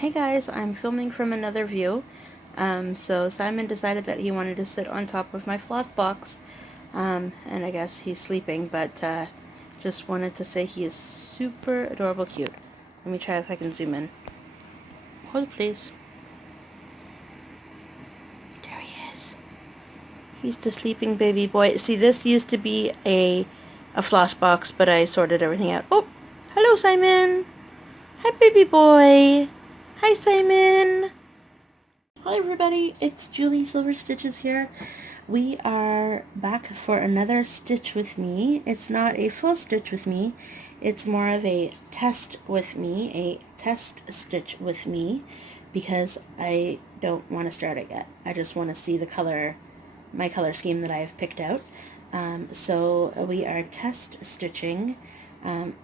Hey guys, I'm filming from another view. So Simon decided that he wanted to sit on top of my floss box, and I guess he's sleeping, but just wanted to say he is super adorable cute. Let me try if I can zoom in. Hold please. There he is. He's the sleeping baby boy. See, this used to be a floss box, but I sorted everything out. Oh, hello Simon. Hi baby boy. Hi Simon. Hi everybody, it's Julie Sylver Stitches here. We are back for another stitch with me. It's not a full stitch with me, it's more of a test with me, a test stitch with me, because I don't want to start it yet. I just want to see the color, my color scheme that I have picked out. So we are test stitching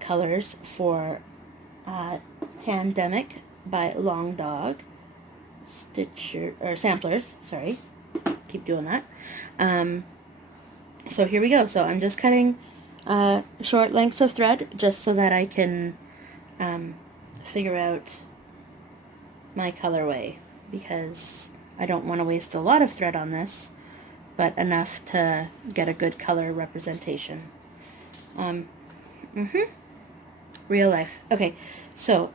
colors for Pandemic by Long Dog. Stitcher or samplers, sorry, keep doing that. So here we go. So I'm just cutting short lengths of thread just so that I can figure out my colorway, because I don't want to waste a lot of thread on this, but enough to get a good color representation. Real life. Okay, so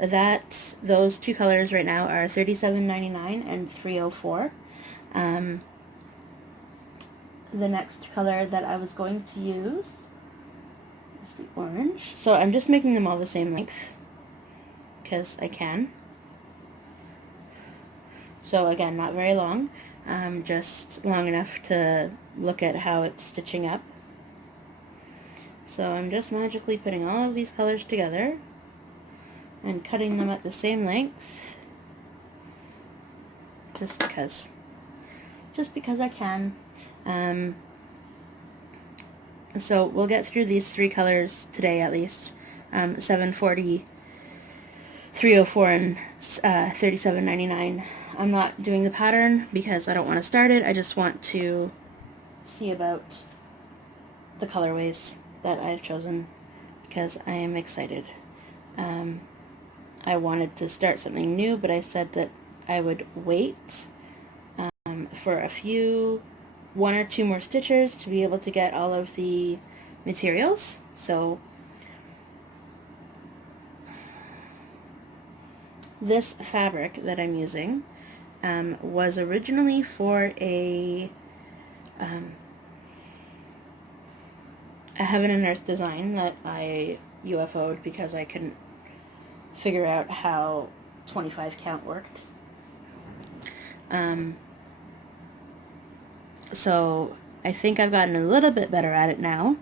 those two colors right now are $37.99 and $304. The next color that I was going to use is the orange. So I'm just making them all the same length because I can. So again, not very long, just long enough to look at how it's stitching up. So I'm just magically putting all of these colors together and cutting them at the same length, just because I can. So we'll get through these three colors today at least. 740, 304, and 37.99. I'm not doing the pattern because I don't want to start it. I just want to see about the colorways that I've chosen because I am excited. I wanted to start something new, but I said that I would wait for one or two more stitches to be able to get all of the materials. So this fabric that I'm using was originally for a Heaven and Earth design that I UFO'd because I couldn't figure out how 25 count worked. So I think I've gotten a little bit better at it now,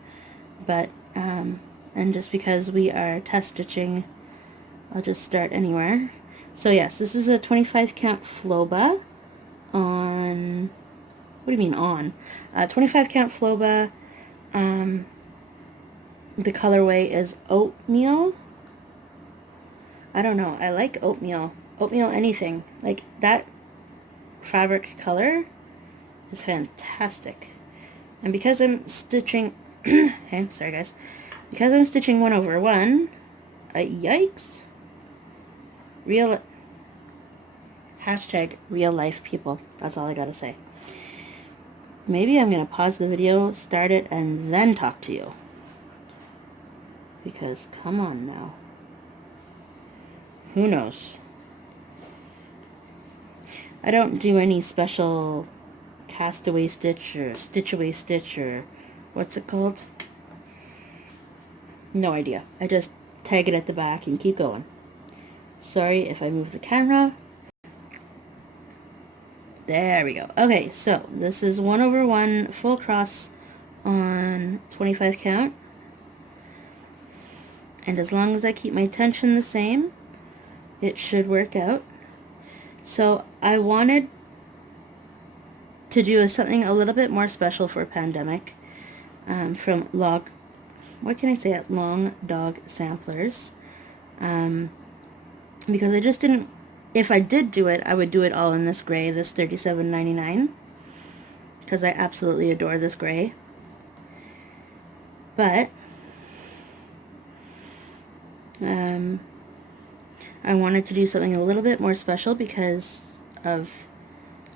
but and just because we are test stitching, I'll just start anywhere. So yes, this is a 25 count floba on, what do you mean on? 25 count floba. The colorway is oatmeal. I don't know, I like oatmeal. Oatmeal anything. Like that fabric color is fantastic. And because I'm stitching, hey, sorry guys, because I'm stitching 1/1, yikes, hashtag real life people, that's all I gotta say. Maybe I'm gonna pause the video, start it, and then talk to you, because come on now, who knows. I don't do any special castaway stitch or stitch-away stitch or what's it called? No idea. I just tag it at the back and keep going. Sorry if I move the camera. There we go. Okay, so this is 1/1 full cross on 25 count. And as long as I keep my tension the same, it should work out. So I wanted to do something a little bit more special for Pandemic from Long Dog Samplers, because I just didn't, if I did do it, I would do it all in this gray, this $37.99, because I absolutely adore this gray. But I wanted to do something a little bit more special because of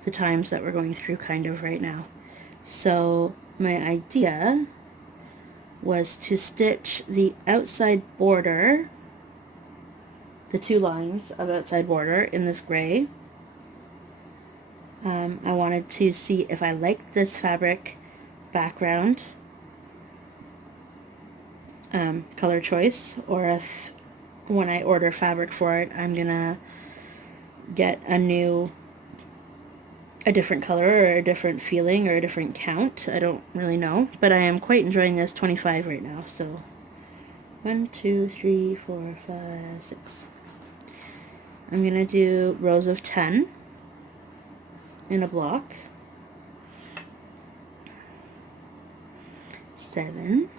the times that we're going through kind of right now. So my idea was to stitch the outside border, the 2 lines of outside border in this gray. I wanted to see if I liked this fabric background color choice, or if when I order fabric for it I'm gonna get a different color or a different feeling or a different count. I don't really know, but I am quite enjoying this 25 right now. So 1, 2, 3, 4, 5, 6. I'm gonna do rows of 10 in a block. 7.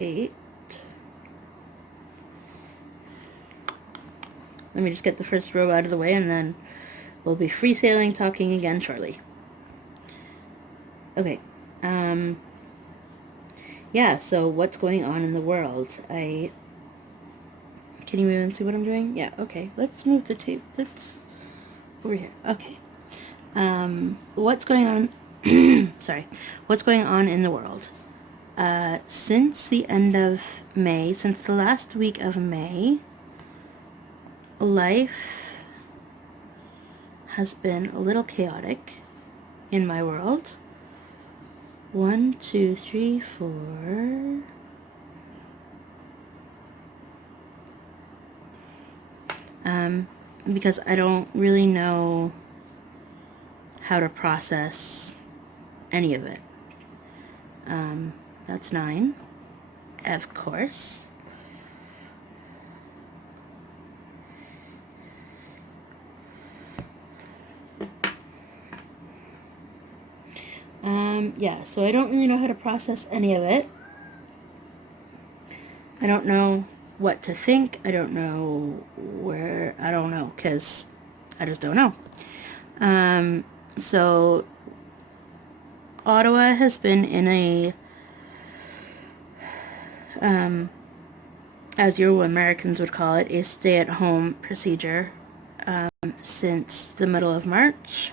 8. Let me just get the first row out of the way and then we'll be free sailing talking again shortly. Okay. Yeah, so what's going on in the world? Can you even see what I'm doing? Yeah, okay. Let's move the tape. Let's over here. Okay. What's going on? Sorry. What's going on in the world? Since the end of May, since the last week of May, life has been a little chaotic in my world. 1, 2, 3, 4. Because I don't really know how to process any of it. That's 9, of course. Yeah, so I don't really know how to process any of it. I don't know what to think. I don't know where, I don't know, because I just don't know. So Ottawa has been in a, as you Americans would call it, a stay-at-home procedure since the middle of March.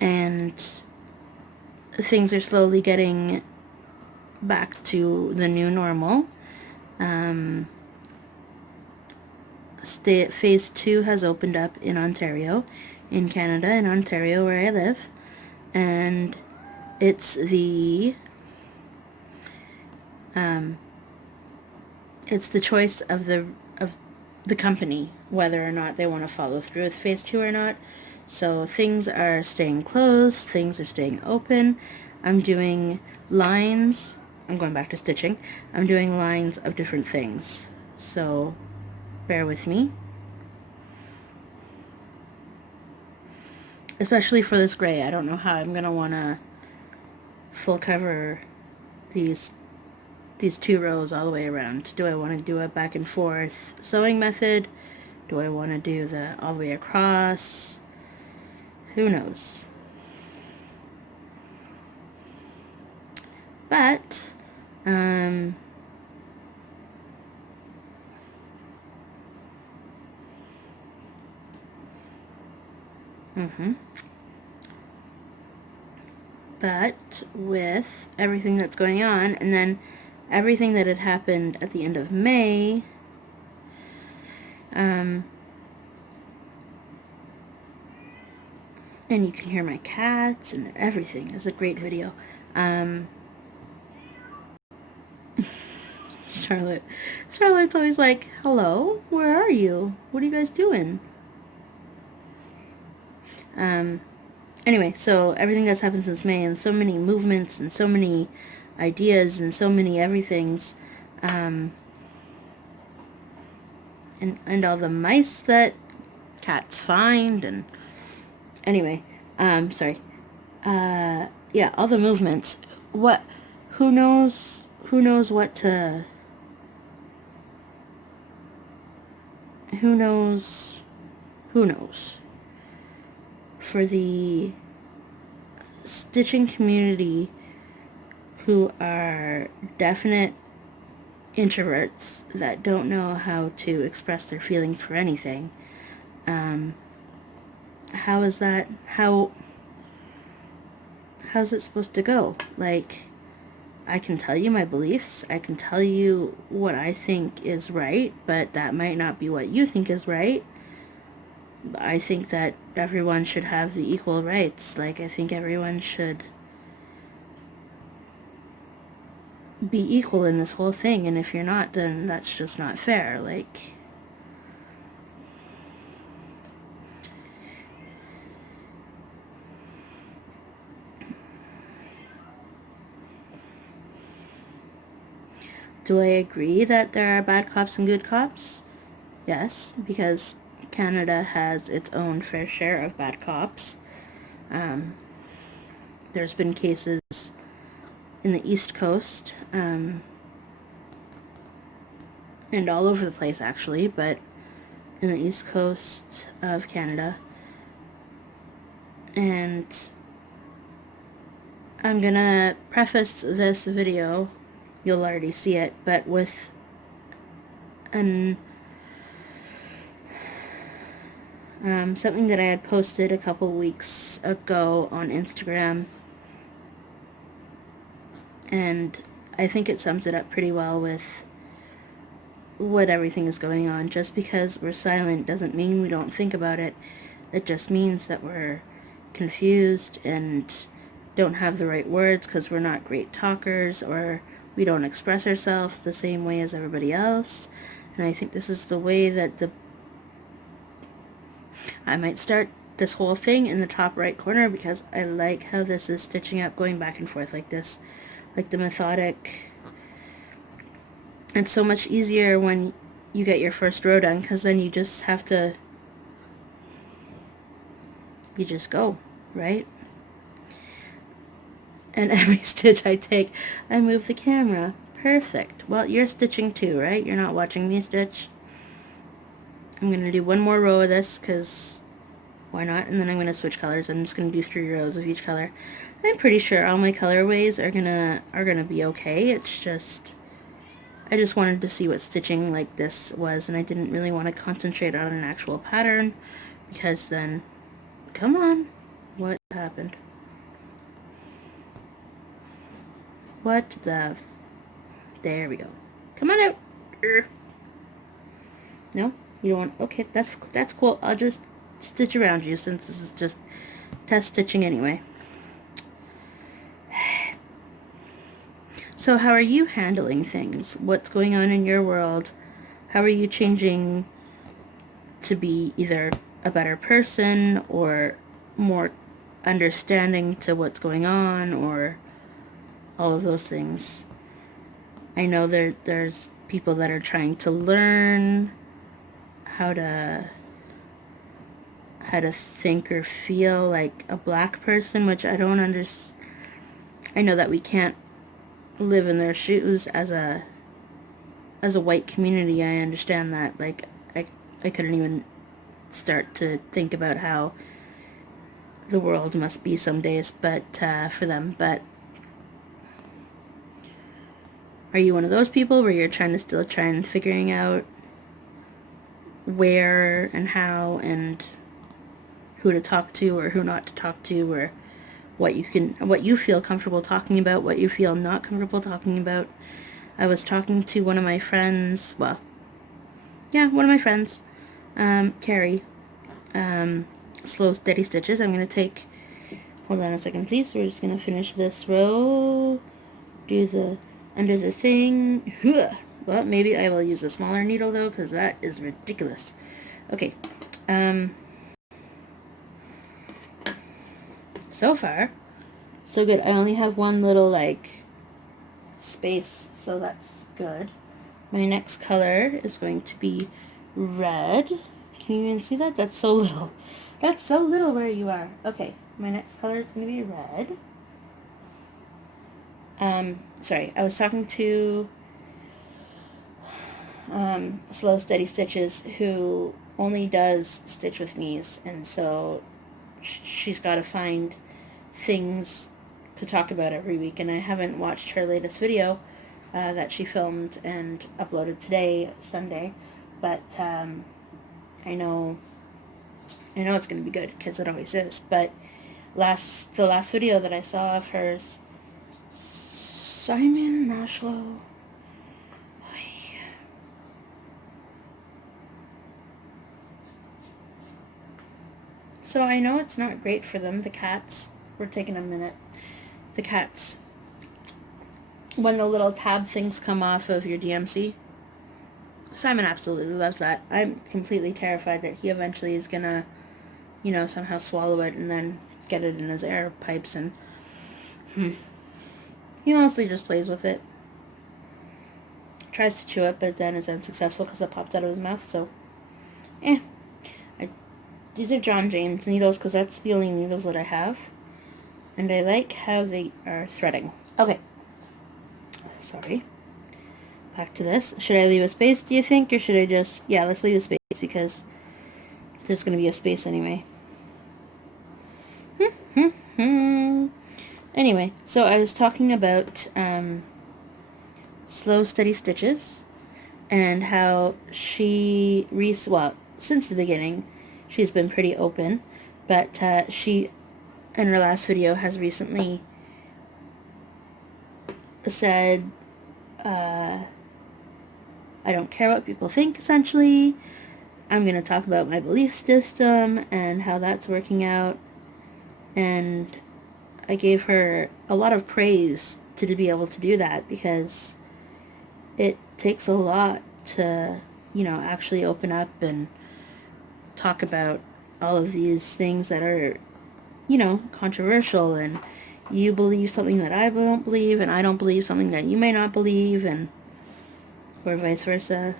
And things are slowly getting back to the new normal. Phase 2 has opened up in Ontario, in Canada, in Ontario where I live, and it's the choice of the company whether or not they want to follow through with phase 2 or not. So things are staying closed, things are staying open. I'm doing lines, I'm going back to stitching, I'm doing lines of different things, so bear with me. Especially for this gray, I don't know how I'm going to want to full cover these 2 rows all the way around. Do I want to do a back and forth sewing method? Do I want to do the all the way across? Who knows? But, but with everything that's going on, and then everything that had happened at the end of May, and you can hear my cats and everything. It's a great video. Charlotte's always like, hello, where are you? What are you guys doing? Anyway, so everything that's happened since May, and so many movements, and so many ideas, and so many everythings, and all the mice that cats find, and anyway, sorry, yeah, all the movements. Who knows what to who knows, who knows. For the stitching community who are definite introverts that don't know how to express their feelings for anything, how is that, how's it supposed to go? Like, I can tell you my beliefs, I can tell you what I think is right, but that might not be what you think is right. I think that everyone should have the equal rights. Like, I think everyone should be equal in this whole thing, and if you're not, then that's just not fair. Like, do I agree that there are bad cops and good cops? Yes, because Canada has its own fair share of bad cops. There's been cases in the East Coast, and all over the place actually, but in the East Coast of Canada. And I'm gonna preface this video, you'll already see it, but with something that I had posted a couple weeks ago on Instagram, and I think it sums it up pretty well with what everything is going on. Just because we're silent doesn't mean we don't think about it. It just means that we're confused and don't have the right words because we're not great talkers, or we don't express ourselves the same way as everybody else. And I think this is the way that I might start this whole thing in the top right corner, because I like how this is stitching up, going back and forth like this, like the methodic. It's so much easier when you get your first row done, because then you just have to, you just go, right? And every stitch I take, I move the camera. Perfect. Well, you're stitching too, right? You're not watching me stitch. I'm going to do one more row of this, because why not? And then I'm going to switch colors. I'm just going to do 3 rows of each color. I'm pretty sure all my colorways are gonna be okay. It's just, I just wanted to see what stitching like this was, and I didn't really want to concentrate on an actual pattern, because then, come on, what happened? What the, there we go. Come on out. No, you don't want, okay, that's cool. I'll just stitch around you, since this is just test stitching anyway. So how are you handling things? What's going on in your world? How are you changing to be either a better person or more understanding to what's going on, or all of those things? I know there's people that are trying to learn how to think or feel like a black person, which I don't understand. I know that we can't live in their shoes as a white community. I understand that. Like, I couldn't even start to think about how the world must be some days, but for them. But are you one of those people where you're still trying and figuring out where and how and who to talk to or who not to talk to, or what you feel comfortable talking about, what you feel not comfortable talking about? I was talking to one of my friends, one of my friends, Carrie, Slow Steady Stitches. I'm going to take, hold on a second please, we're just going to finish this row, do the, under the thing, well, maybe I will use a smaller needle though, because that is ridiculous. Okay, so far, so good. I only have one little, like, space, so that's good. My next color is going to be red. Can you even see that? That's so little. That's so little where you are. Okay, my next color is going to be red. Sorry, I was talking to Slow Steady Stitches, who only does Stitch with Me's, and so she's got to find things to talk about every week, and I haven't watched her latest video that she filmed and uploaded today, Sunday, but I know it's going to be good, because it always is, but the last video that I saw of hers, Simon Mashlow, so I know it's not great for them, the cats. We're taking a minute. The cats. When the little tab things come off of your DMC. Simon absolutely loves that. I'm completely terrified that he eventually is gonna, somehow swallow it and then get it in his air pipes, and he mostly just plays with it. Tries to chew it, but then is unsuccessful because it pops out of his mouth, so these are John James needles, because that's the only needles that I have. And I like how they are threading. Okay. Sorry. Back to this. Should I leave a space, do you think? Or should I just... Yeah, let's leave a space, because there's going to be a space anyway. Anyway, so I was talking about Slow Steady Stitches, and how she... Well, since the beginning, she's been pretty open, but she, in her last video, has recently said, I don't care what people think, essentially. I'm going to talk about my belief system and how that's working out. And I gave her a lot of praise to be able to do that, because it takes a lot to, actually open up and talk about all of these things that are, controversial, and you believe something that I don't believe, and I don't believe something that you may not believe, and or vice versa.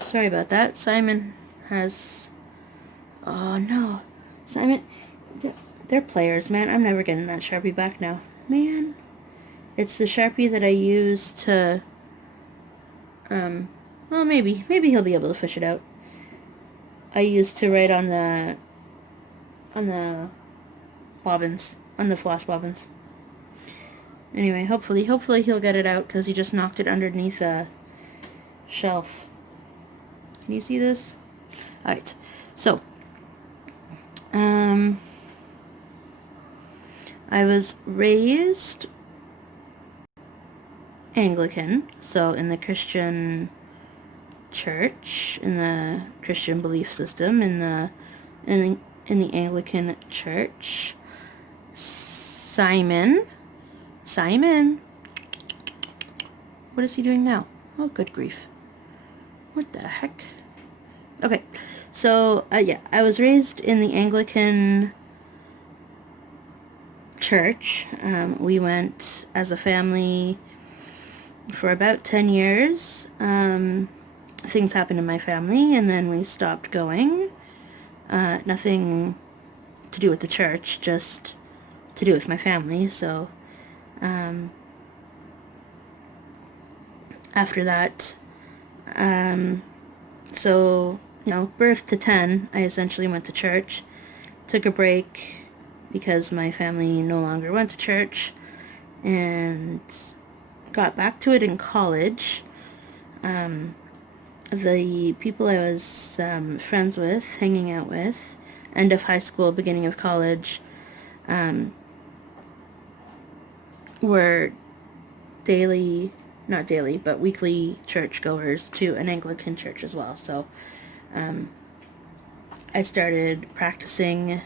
Sorry about that. Simon has... Oh no. Simon, they're players, man. I'm never getting that Sharpie back now. Man. It's the Sharpie that I use to... Well, maybe he'll be able to fish it out. I used to write on the bobbins, on the floss bobbins. Anyway, hopefully he'll get it out, because he just knocked it underneath a shelf. Can you see this? Alright, so, I was raised Anglican, so in the Christian church, in the Christian belief system, in the Anglican church. Simon, what is he doing now? Oh, good grief. What the heck? Okay, so, yeah, I was raised in the Anglican church. We went as a family for about 10 years. Things happened in my family, and then we stopped going. Nothing to do with the church, just to do with my family, so, after that, so, birth to 10, I essentially went to church, took a break, because my family no longer went to church, and got back to it in college. The people I was friends with, hanging out with, end of high school, beginning of college, were not daily, but weekly churchgoers to an Anglican church as well. So I started practicing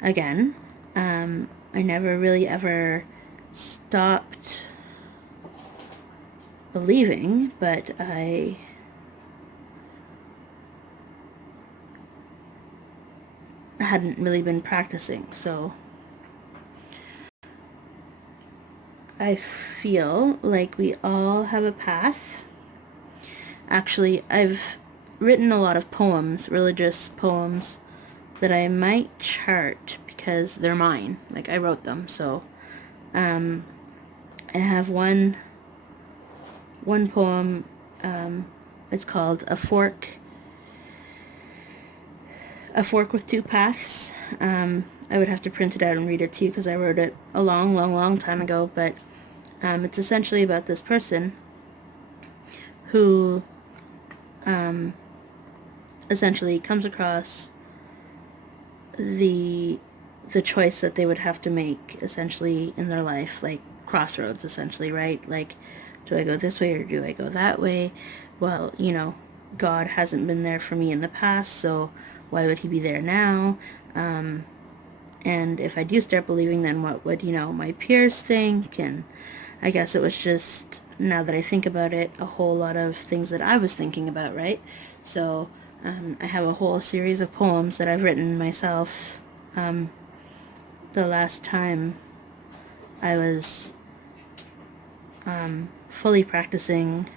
again. I never really ever stopped believing, but I hadn't really been practicing, so I feel like we all have a path. Actually, I've written a lot of poems, religious poems, that I might chart, because they're mine. Like, I wrote them, so I have one one poem, it's called A Fork with Two Paths. I would have to print it out and read it to you because I wrote it a long time ago, but it's essentially about this person who essentially comes across the choice that they would have to make essentially in their life, like crossroads essentially, right? Like, do I go this way or do I go that way? Well, God hasn't been there for me in the past, so why would he be there now? And if I do start believing, then what would, my peers think? And I guess it was just, now that I think about it, a whole lot of things that I was thinking about, right? So I have a whole series of poems that I've written myself. The last time I was fully practicing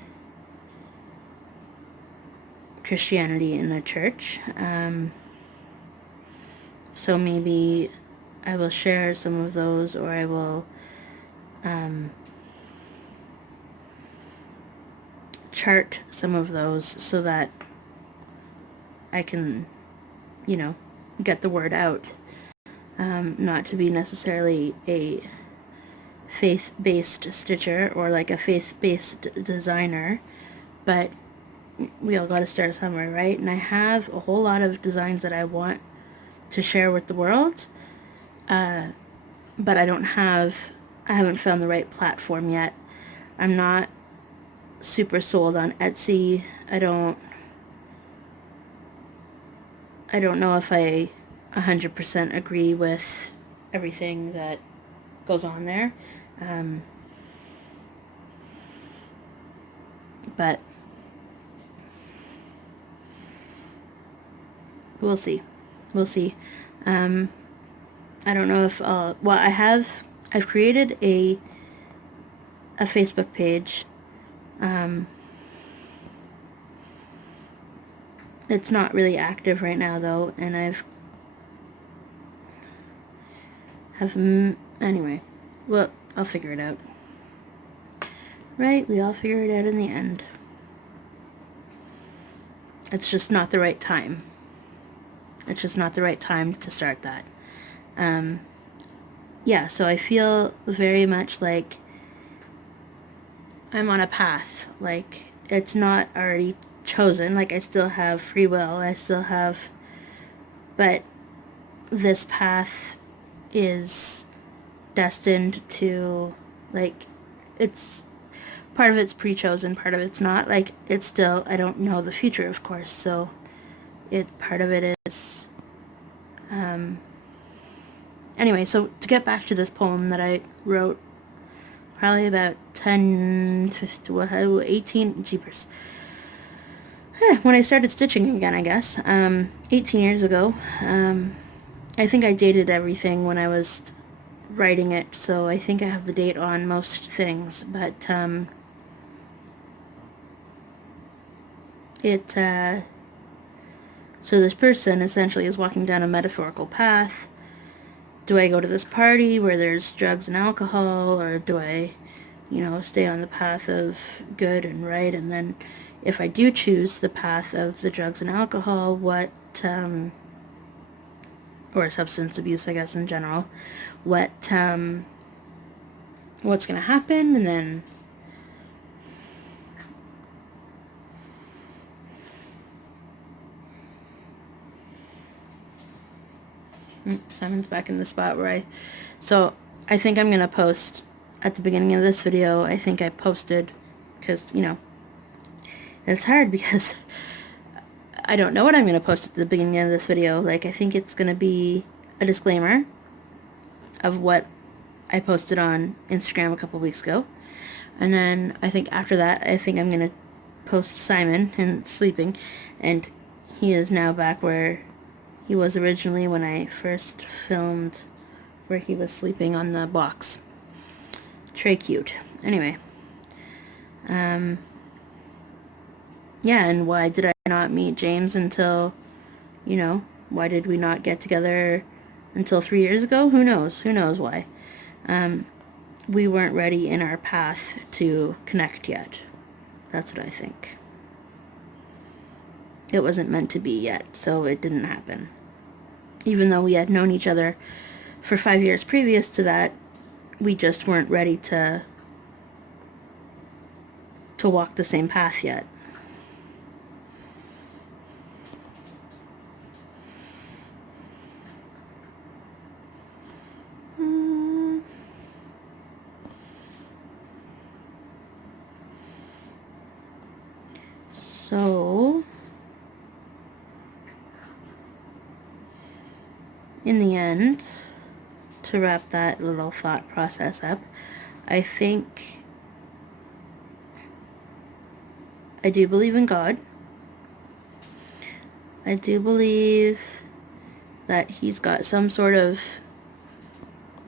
Christianity in a church. So maybe I will share some of those, or I will chart some of those so that I can, get the word out. Not to be necessarily a faith-based stitcher or like a faith-based designer, but we all got to start somewhere, right? And I have a whole lot of designs that I want to share with the world, but I haven't found the right platform yet. I'm not super sold on Etsy. I don't know if I 100% agree with everything that goes on there. But we'll see. I don't know if I've created a Facebook page. It's not really active right now though, and anyway, well, I'll figure it out. Right? We all figure it out in the end. It's just not the right time. It's just not the right time to start that. Yeah, so I feel very much like I'm on a path. Like, it's not already chosen. Like, I still have free will. But this path is destined to, like, it's, part of it's pre-chosen, part of it's not. Like, it's still, I don't know the future, of course, so part of it is, anyway, so to get back to this poem that I wrote probably about 10, 15, 18, jeepers. When I started stitching again, I guess, 18 years ago. I think I dated everything when I was writing it, so I think I have the date on most things, but, so this person essentially is walking down a metaphorical path. Do I go to this party where there's drugs and alcohol, or do I, stay on the path of good and right? And then if I do choose the path of the drugs and alcohol, or substance abuse, I guess, in general, what's going to happen? And then Simon's back in the spot where so I think I'm going to post at the beginning of this video. I think I posted, because, it's hard because I don't know what I'm going to post at the beginning of this video. Like, I think it's going to be a disclaimer of what I posted on Instagram a couple weeks ago. And then I think after that, I think I'm going to post Simon and sleeping. And he is now back where he was originally when I first filmed, where he was sleeping on the box. Très cute. Anyway. Yeah, and why did I not meet James until, why did we not get together until 3 years ago? Who knows? Who knows why? We weren't ready in our path to connect yet. That's what I think. It wasn't meant to be yet, so it didn't happen. Even though we had known each other for 5 years previous to that, we just weren't ready to walk the same path yet. So, in the end, to wrap that little thought process up, I think I do believe in God. I do believe that He's got some sort of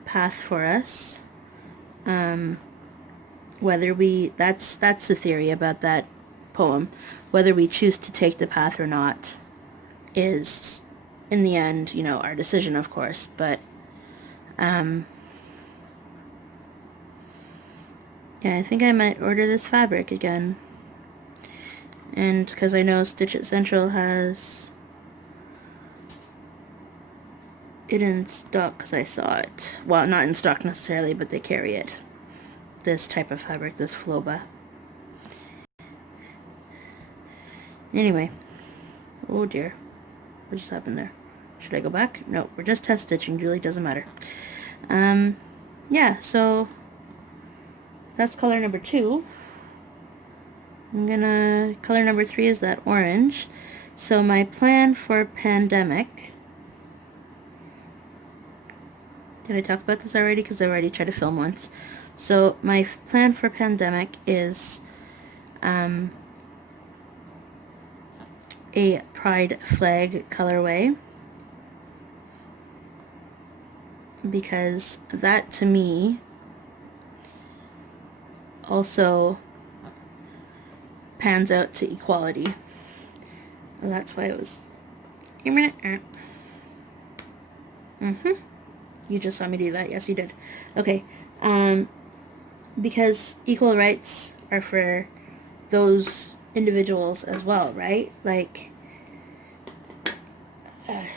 path for us. Whether we, that's the theory about that poem. Whether we choose to take the path or not is, in the end, our decision, of course. But, yeah, I think I might order this fabric again. And because I know Stitch Central has it in stock, because I saw it. Well, not in stock necessarily, but they carry it. This type of fabric, this Floba. Anyway. Oh dear. What just happened there? Should I go back? No, we're just test stitching, Julie. Doesn't matter. Yeah, so that's color number 2. Color number 3 is that orange. So my plan for pandemic, did I talk about this already? Because I already tried to film once. So my plan for pandemic is a pride flag colorway, because that to me also pans out to equality. And that's why it was a minute. You just saw me do that. Yes, you did. Okay. Because equal rights are for those individuals as well, right? Like, that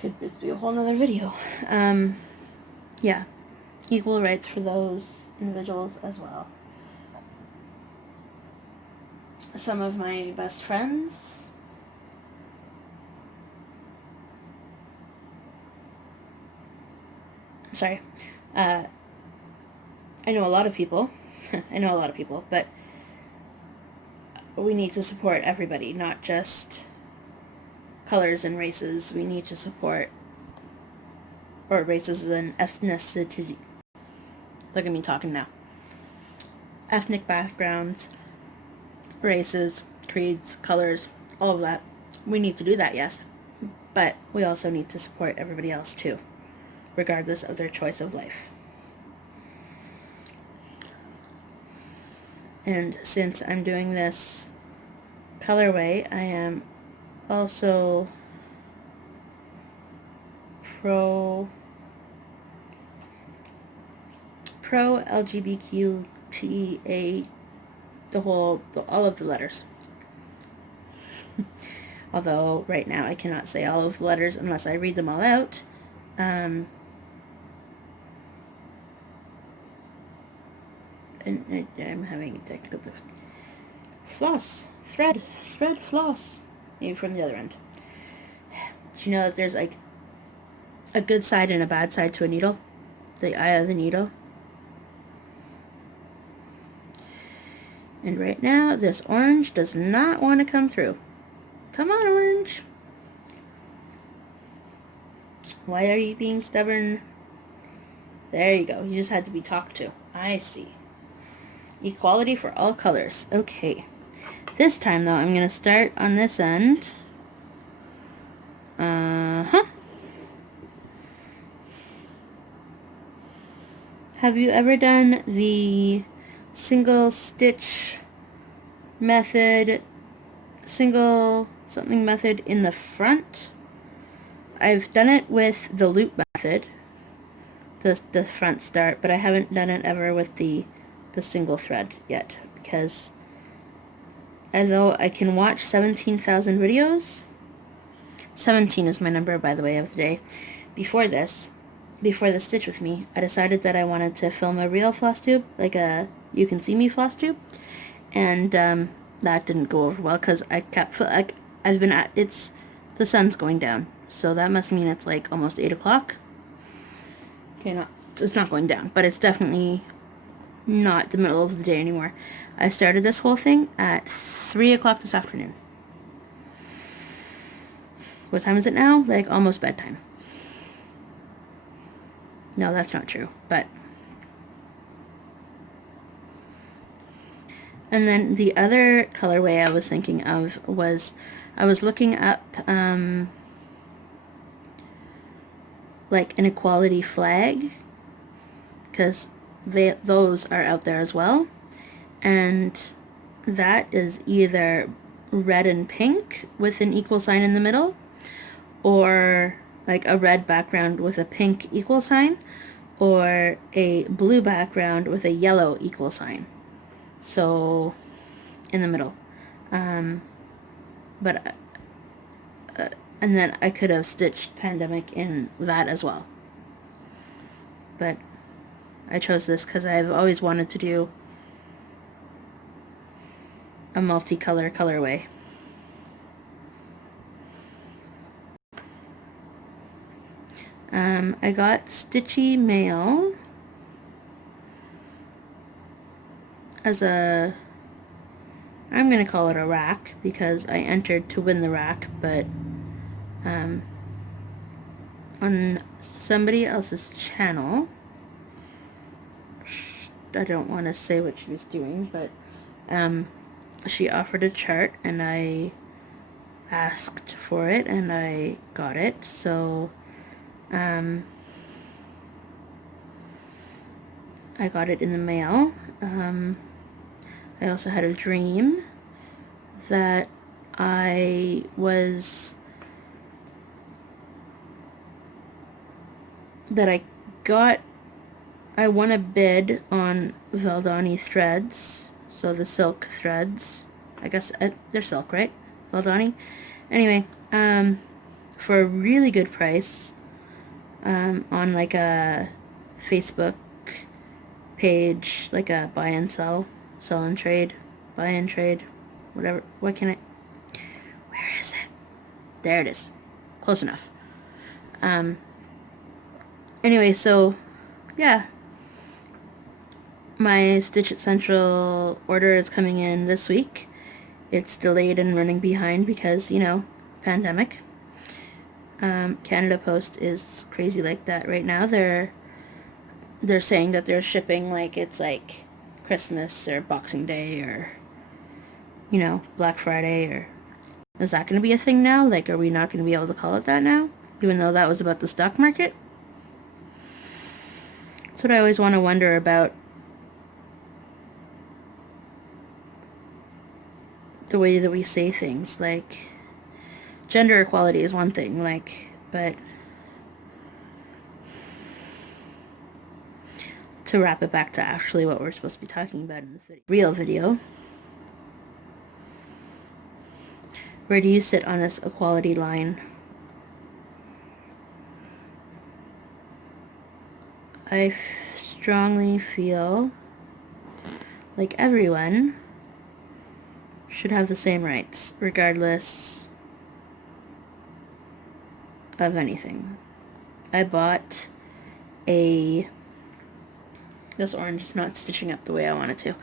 could just be a whole nother video. Yeah, equal rights for those individuals as well. Some of my best friends, sorry, I know a lot of people, but we need to support everybody, not just colors and races. We need to support, or races and ethnicity. Look at me talking now. Ethnic backgrounds, races, creeds, colors, all of that. We need to do that, yes. But we also need to support everybody else too, regardless of their choice of life. And since I'm doing this colorway, I am also pro LGBTQTA, all of the letters. Although right now I cannot say all of the letters unless I read them all out. And I'm having technical thread floss. Maybe from the other end. Do you know that there's like a good side and a bad side to a needle? The eye of the needle. And right now, this orange does not want to come through. Come on, orange. Why are you being stubborn? There you go. You just had to be talked to. I see. Equality for all colors. Okay. This time, though, I'm going to start on this end. Have you ever done the single stitch method, single something method in the front? I've done it with the loop method, the front start, but I haven't done it ever with the the single thread yet, because although I can watch 17,000 videos, 17 is my number, by the way, of the day. Before this stitch with me, I decided that I wanted to film a real floss tube, like a you can see me floss tube, and that didn't go over well because I kept I've been at the sun's going down, so that must mean it's like almost 8 o'clock. Okay, it's not going down, but it's definitely not the middle of the day anymore. I started this whole thing at 3 o'clock this afternoon. What time is it now? Like almost bedtime. No, that's not true, but... And then the other colorway I was thinking of was, I was looking up, like an equality flag, because those are out there as well, and that is either red and pink with an equal sign in the middle, or like a red background with a pink equal sign, or a blue background with a yellow equal sign. So, in the middle. But, and then I could have stitched Pandemic in that as well. But I chose this because I've always wanted to do a multicolor colorway. I got Stitchy Mail as a, I'm going to call it a rack because I entered to win the rack, but on somebody else's channel, I don't want to say what she was doing, but she offered a chart and I asked for it and I got it, so I got it in the mail. I also had a dream that I won a bid on Valdani threads, so the silk threads, I guess they're silk, right? Valdani? Anyway, for a really good price, on like a Facebook page, like a buy and sell and trade, buy and trade, whatever. Where is it? There it is. Close enough. Anyway, so yeah, my Stitch It Central order is coming in this week. It's delayed and running behind because, you know, pandemic. Canada Post is crazy like that right now. They're saying that they're shipping like it's like Christmas or Boxing Day or, you know, Black Friday. Or is that going to be a thing now? Like, are we not going to be able to call it that now, even though that was about the stock market? That's what I always want to wonder about, the way that we say things. Like, gender equality is one thing, like, but to wrap it back to actually what we're supposed to be talking about in this real video, where do you sit on this equality line? I strongly feel like everyone should have the same rights, regardless of anything. I bought this orange is not stitching up the way I want it to.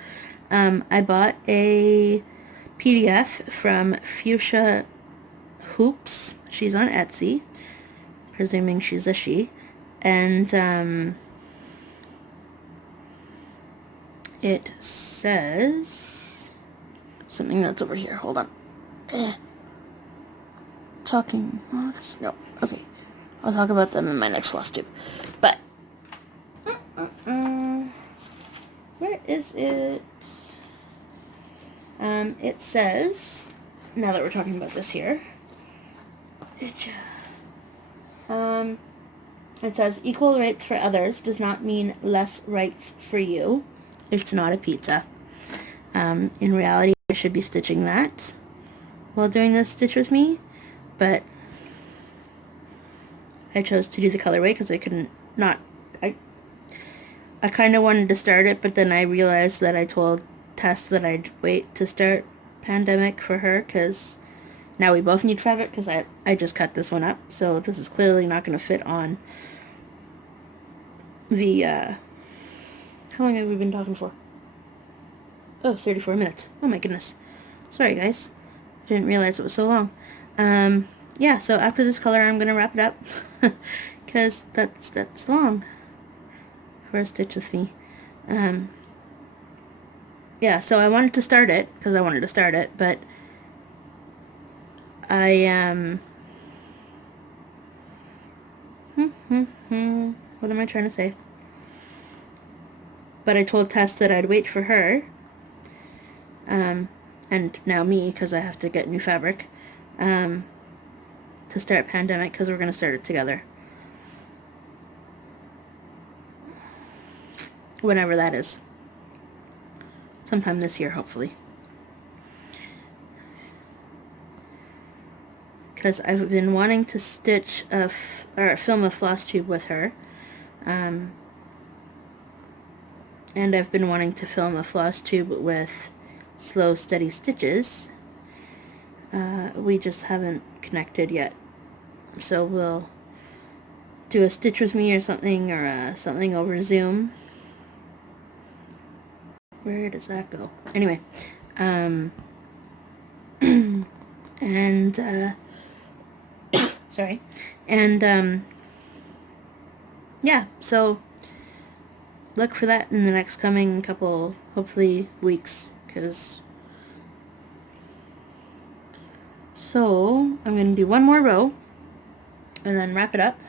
I bought a PDF from Fuchsia Hoops. She's on Etsy, presuming she's a she, and it says something that's over here. Hold on. Talking moths? No. Okay. I'll talk about them in my next floss tube. But where is it? It says, now that we're talking about this here, it says equal rights for others does not mean less rights for you. It's not a pizza. In reality, I should be stitching that while doing this stitch with me, but I chose to do the colorway because I couldn't not. I kind of wanted to start it, but then I realized that I told Tess that I'd wait to start Pandemic for her because now we both need fabric because I just cut this one up, so this is clearly not going to fit on the, how long have we been talking for? Oh, 34 minutes. Oh my goodness. Sorry guys. I didn't realize it was so long. Yeah, so after this color I'm going to wrap it up because that's long for a stitch with me. Yeah, so I wanted to start it because I wanted to start it, but I, what am I trying to say? But I told Tess that I'd wait for her, and now me, because I have to get new fabric, to start Pandemic, because we're going to start it together. Whenever that is. Sometime this year, hopefully. Because I've been wanting to stitch or film a floss tube with her. And I've been wanting to film a floss tube with Slow Steady Stitches. We just haven't connected yet. So we'll do a stitch with me or something, or something over Zoom. Where does that go? Anyway, and sorry, and yeah, so look for that in the next coming couple, hopefully, weeks, because so I'm going to do one more row and then wrap it up,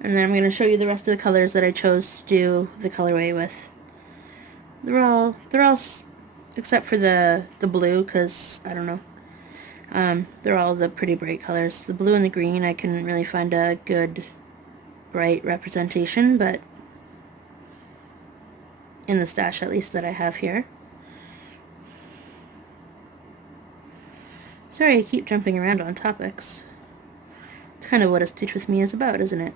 and then I'm going to show you the rest of the colors that I chose to do the colorway with. They're all except for the blue, because I don't know, they're all the pretty bright colors. The blue and the green, I couldn't really find a good bright representation, but in the stash at least that I have here. Sorry, I keep jumping around on topics. It's kind of what a stitch with me is about, isn't it?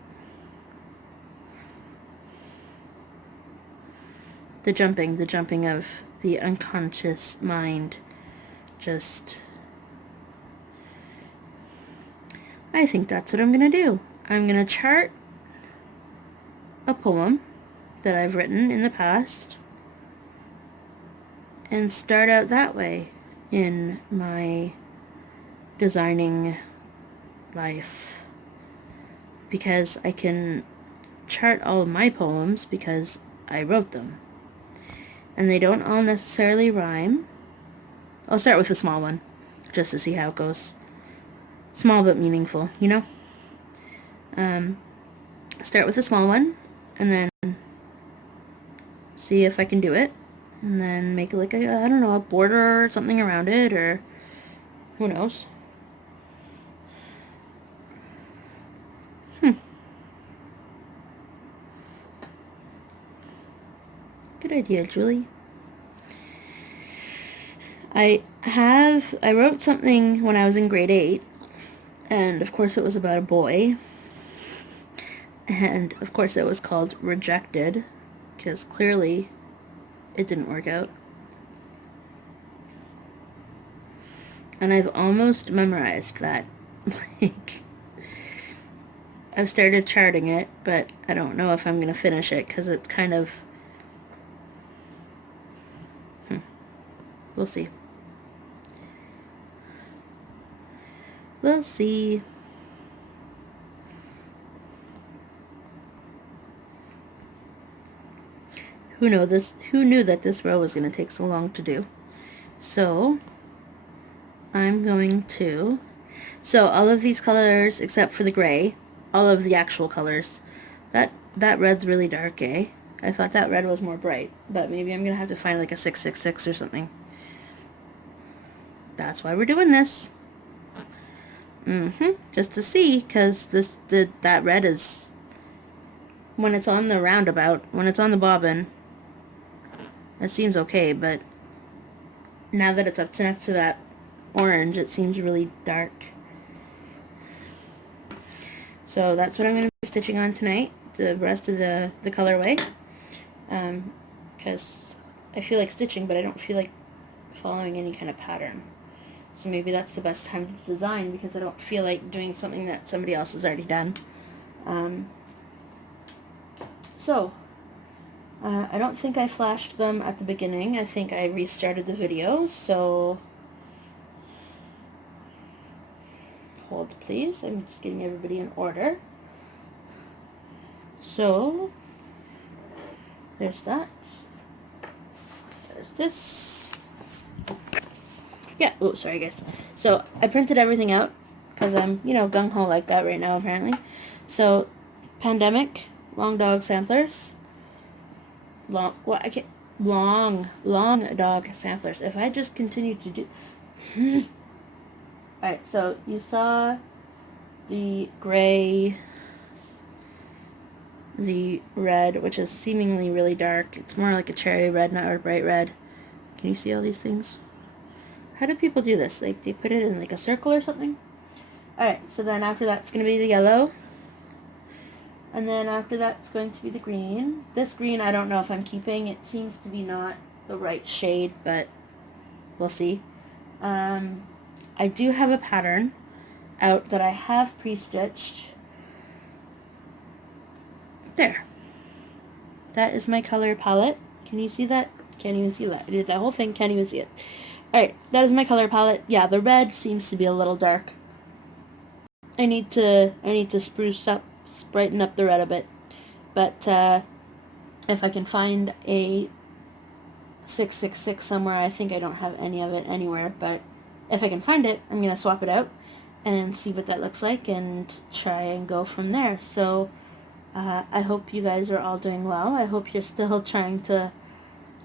The jumping of the unconscious mind. Just, I think that's what I'm gonna do. I'm gonna chart a poem that I've written in the past and start out that way in my designing life, because I can chart all of my poems because I wrote them, and they don't all necessarily rhyme. I'll start with a small one just to see how it goes. Small but meaningful, you know? Start with a small one and then see if I can do it, and then make like a, I don't know, a border or something around it, or who knows. Good idea, Julie. I wrote something when I was in grade 8, and of course it was about a boy, and of course it was called Rejected, because clearly it didn't work out. And I've almost memorized that. Like, I've started charting it, but I don't know if I'm going to finish it, because it's kind of, we'll see. We'll see. Who knew that this row was going to take so long to do? So I'm going to, so all of these colors except for the gray, all of the actual colors, that red's really dark, eh? I thought that red was more bright, but maybe I'm gonna have to find like a 666 or something. That's why we're doing this. Just to see, because that red is, when it's on the roundabout, when it's on the bobbin, That seems okay, but now that it's up to next to that orange, it seems really dark. So that's what I'm going to be stitching on tonight, the rest of the colorway, because I feel like stitching, but I don't feel like following any kind of pattern. So maybe that's the best time to design, because I don't feel like doing something that somebody else has already done. I don't think I flashed them at the beginning. I think I restarted the video, so hold please. I'm just getting everybody in order. So there's that. There's this. Yeah, oh, sorry guys. So I printed everything out because I'm, gung-ho like that right now apparently. So, pandemic, long dog samplers, long dog samplers. If I just continue to do... Alright, so you saw the gray, the red, which is seemingly really dark. It's more like a cherry red, not a bright red. Can you see all these things? How do people do this? Like, they put it in like a circle or something? Alright, so then after that it's going to be the yellow. And then after that it's going to be the green. This green I don't know if I'm keeping. It seems to be not the right shade, but we'll see. I do have a pattern out that I have pre-stitched. There. That is my color palette. Can you see that? Can't even see that. I did that whole thing, can't even see it. Alright, that is my color palette. Yeah, the red seems to be a little dark. I need to spruce up, brighten up the red a bit. But if I can find a 666 somewhere, I think I don't have any of it anywhere, but if I can find it, I'm going to swap it out and see what that looks like and try and go from there. So I hope you guys are all doing well. I hope you're still trying to,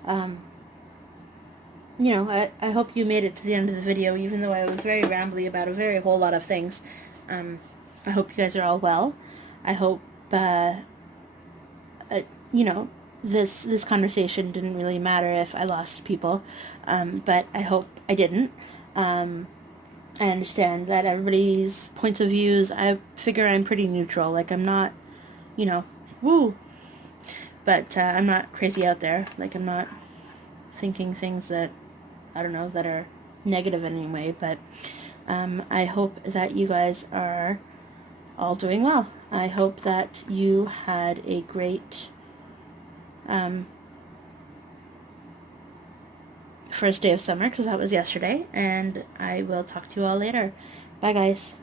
I hope you made it to the end of the video, even though I was very rambly about a whole lot of things. I hope you guys are all well. I hope, this conversation didn't really matter if I lost people, but I hope I didn't. I understand that everybody's points of views, I figure I'm pretty neutral. Like, I'm not, woo, but I'm not crazy out there. Like, I'm not thinking things that, I don't know, that are negative in any way, but I hope that you guys are all doing well. I hope that you had a great first day of summer, because that was yesterday, and I will talk to you all later. Bye guys.